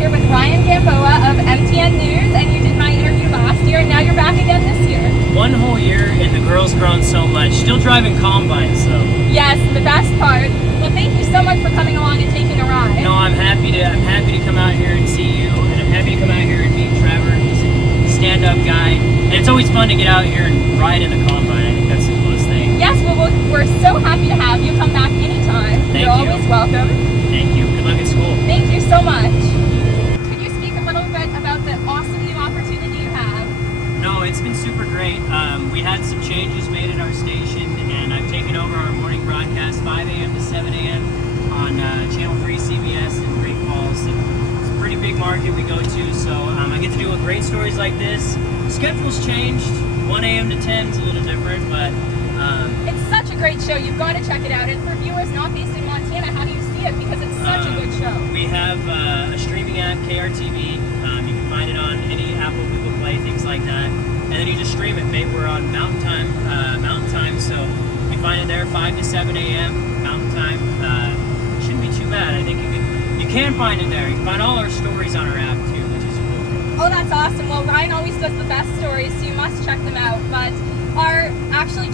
here with Ryan Gamboa of MTN News, and you did my interview last year, and now you're back again this year. 1 whole year, and the girl's grown so much. Still driving combines, so. Yes, the best part. Well, thank you so much for coming along and taking a ride. No, I'm happy to come out here and see you, and I'm happy to come out here and meet Trevor. He's a stand-up guy, and it's always fun to get out here and ride in the combine. I think that's the coolest thing. Yes, well, we're so happy to have you. Come back anytime. Thank You're you. always welcome. Thank you. Good luck at school. Thank you so much. Could you speak a little bit about the awesome new opportunity you have? No, it's been super great. We had some changes made at our station, and I've taken over our morning broadcast 5 a.m. to 7 a.m. on Channel 3 CBS in Great Falls. And it's a pretty big market we go to, so I get to do great stories like this. Schedule's changed. 1 a.m. to 10 is a little different, but it's such a great show. You've got to check it out. And for viewers not based in Montana, how do you see it? Because it's such a good show. We have a streaming app, KRTV. You can find it on any Apple, Google Play, things like that. And then you just stream it. Maybe we're on Mountain Time, so you find it there 5 to 7 a.m. Mountain Time. Shouldn't be too bad. I think you can find it there. You can find all our stories on our app too, which is cool. Oh, that's awesome. Well, Ryan always does the best stories, so you must check them out. But our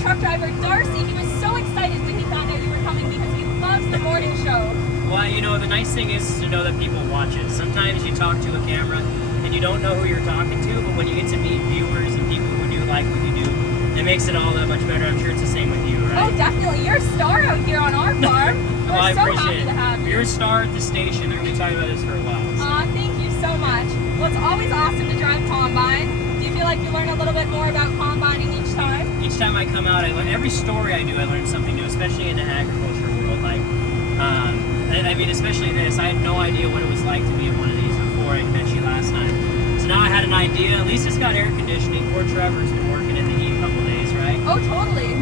truck driver, Darcy, he was so excited when he found out you were coming because he loves the morning show. Well, you know, the nice thing is to know that people watch it. Sometimes you talk to a camera and you don't know who you're talking to, but when you get to meet viewers and people who do like what you do, it makes it all that much better. I'm sure it's the same with you, right? Oh, definitely. You're a star out here on our farm. Well, I We're so appreciate happy to have you. You're a star at the station. They're going to be talking about this for a while. So. Thank you so much. Well, it's always awesome to drive combine. Do you feel like you learn a little bit more about combining each time? Each time I come out, I learn. Every story I do, I learn something new, especially in the agriculture world. Like, I mean, especially this. I had no idea what it was like to be in one of these before I met you last time. So now I had an idea. At least it's got air conditioning. Poor Trevor's been working in the heat a couple days, right? Oh, totally.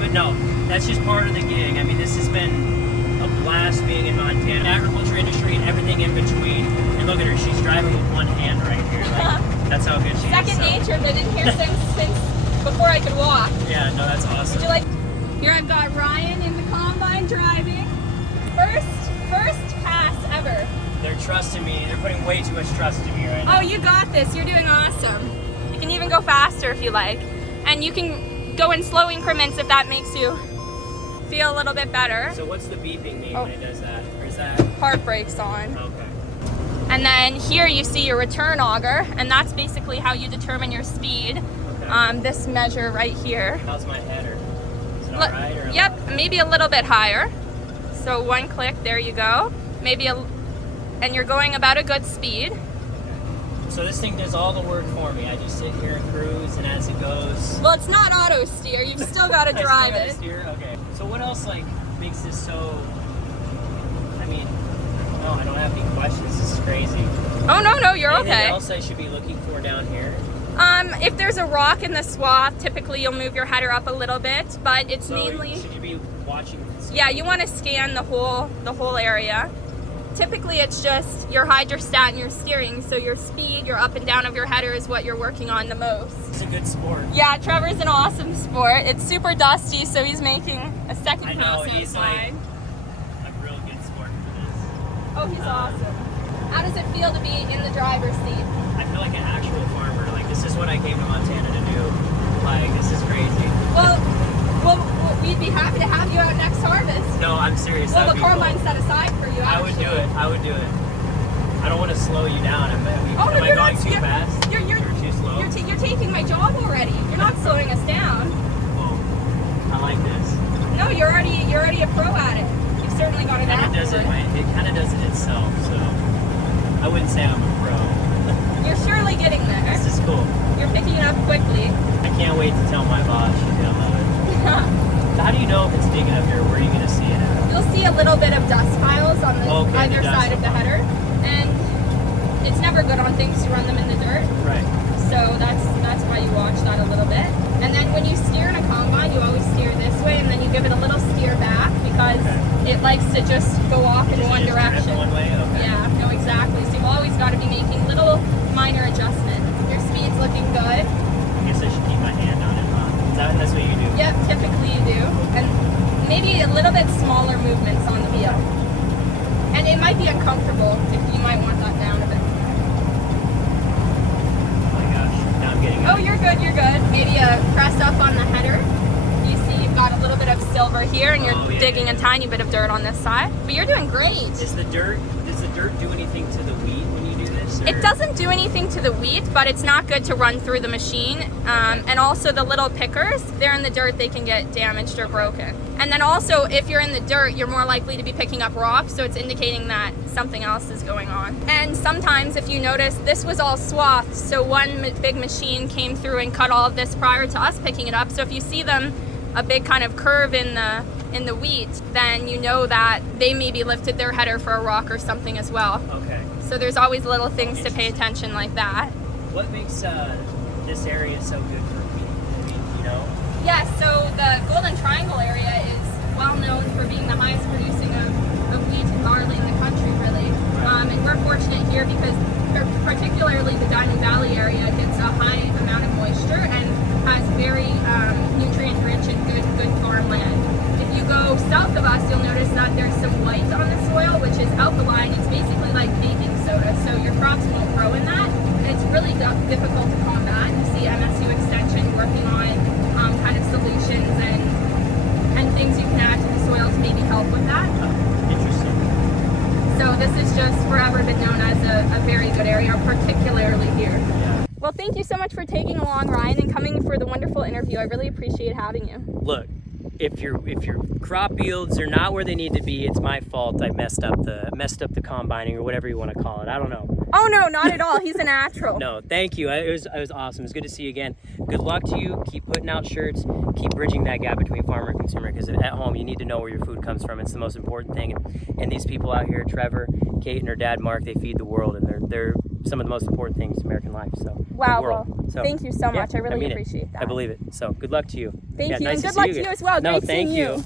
But no, that's just part of the gig. I mean, this has been a blast being in Montana. Agriculture industry and everything in between. And look at her. She's driving with one hand right here. Like, that's how good she is. Second nature. Been in here since before I could walk. Yeah, no, that's awesome. Would you like? Here I've got Ryan in the combine driving. First pass ever. They're trusting me. They're putting way too much trust in me right now. Oh, you got this. You're doing awesome. You can even go faster if you like. And you can go in slow increments if that makes you feel a little bit better. So what's the beeping mean when it does that? Or is that? Park brakes on. Okay. And then here you see your return auger, and that's basically how you determine your speed. Okay. This measure right here. How's my header? Is it all right? Or Yep, maybe a little bit higher. So one click, there you go. And you're going about a good speed. So this thing does all the work for me. I just sit here and cruise, and as it goes. Well, it's not auto steer. You've still got to drive it. Steer? Okay. So what else makes this so? I mean, no, I don't have any questions. This is crazy. Oh no, you're Anything okay. else I should be looking for down here? If there's a rock in the swath, typically you'll move your header up a little bit, but it's mainly. Should you be watching? Yeah, you want to scan the whole area. Typically, it's just your hydrostat and your steering, so your speed, your up and down of your header is what you're working on the most. It's a good sport. Yeah, Trevor's an awesome sport. It's super dusty, so he's making a second I know, pass he's outside. like a real good sport for this. Oh, he's awesome. How does it feel to be in the driver's seat? I feel like an actual farmer. Like, this is what I came to Montana to do. Like, this is crazy. Well, we'd be happy to have you out next harvest. No, I'm serious. Well, That'd the be combine's cool. set aside for you, I actually. would do it. I don't want to slow you down. Am Oh, no, I you're going not, too fast? You're too slow? You're taking my job already. You're not slowing us down. Whoa. I like this. No, you're already a pro at it. You've certainly got it out. It kind of does it itself, so I wouldn't say I'm a pro. You're surely getting there. This is cool. You're picking it up quickly. I can't wait to tell my boss. She's gonna love it. So how do you know if it's digging up here? Where are you gonna see it at? You'll see a little bit of dust piles on the either side of the header, and it's never good on things to run them in the dirt. Right. So that's why you watch that a little bit. And then when you steer in a combine, you always steer this way, and then you give it a little steer back because it likes to just go off in one direction. One way? Okay. Yeah, no, exactly. So you've always got to be making little minor adjustments. Your speed's looking good. I guess I should keep my hand on it, huh? That's what you do? Yep, typically you do. And maybe a little bit smaller movements on the wheel. And it might be uncomfortable if you might want that down a bit here, and you're yeah, digging a tiny bit of dirt on this side. But you're doing great. Does the dirt do anything to the wheat when you do this? Or? It doesn't do anything to the wheat, but it's not good to run through the machine. And also the little pickers, they're in the dirt, they can get damaged or broken. And then also, if you're in the dirt, you're more likely to be picking up rocks, so it's indicating that something else is going on. And sometimes, if you notice, this was all swathed, so one big machine came through and cut all of this prior to us picking it up. So if you see them, a big kind of curve in the wheat, then you know that they maybe lifted their header for a rock or something as well. Okay. So there's always little things to pay attention like that. What makes this area so good for wheat, you know? Yes, so the Golden Triangle area is well known for being the highest producing of wheat and barley in the country, really. And we're fortunate here because particularly the Diamond Valley area gets a high amount of moisture and has very nutrient-rich and good farmland. If you go south of us, you'll notice that there's some white on the soil, which is alkaline. It's basically like baking soda, so your crops won't grow in that. And it's really difficult to combat. You see MSU Extension working on kind of solutions and things you can add to the soil to maybe help with that. Interesting. So this has just forever been known as a very good area, particularly here. Yeah. Well, thank you so much for taking along, Ryan, and coming for the wonderful interview. I really appreciate having you. Look, if your crop yields are not where they need to be, it's my fault. I messed up the combining or whatever you want to call it. I don't know. Oh no, not at all. He's a natural. No, thank you. It was awesome. It's good to see you again. Good luck to you. Keep putting out shirts. Keep bridging that gap between farmer and consumer, because at home you need to know where your food comes from. It's the most important thing. And these people out here, Trevor, Kate, and her dad Mark, they feed the world, and they're some of the most important things in American life. So wow, well, thank you so much. I really mean appreciate that. I believe it. So good luck to you. Thank you, nice and to good see luck you to you again. as well. No, Great thank seeing you.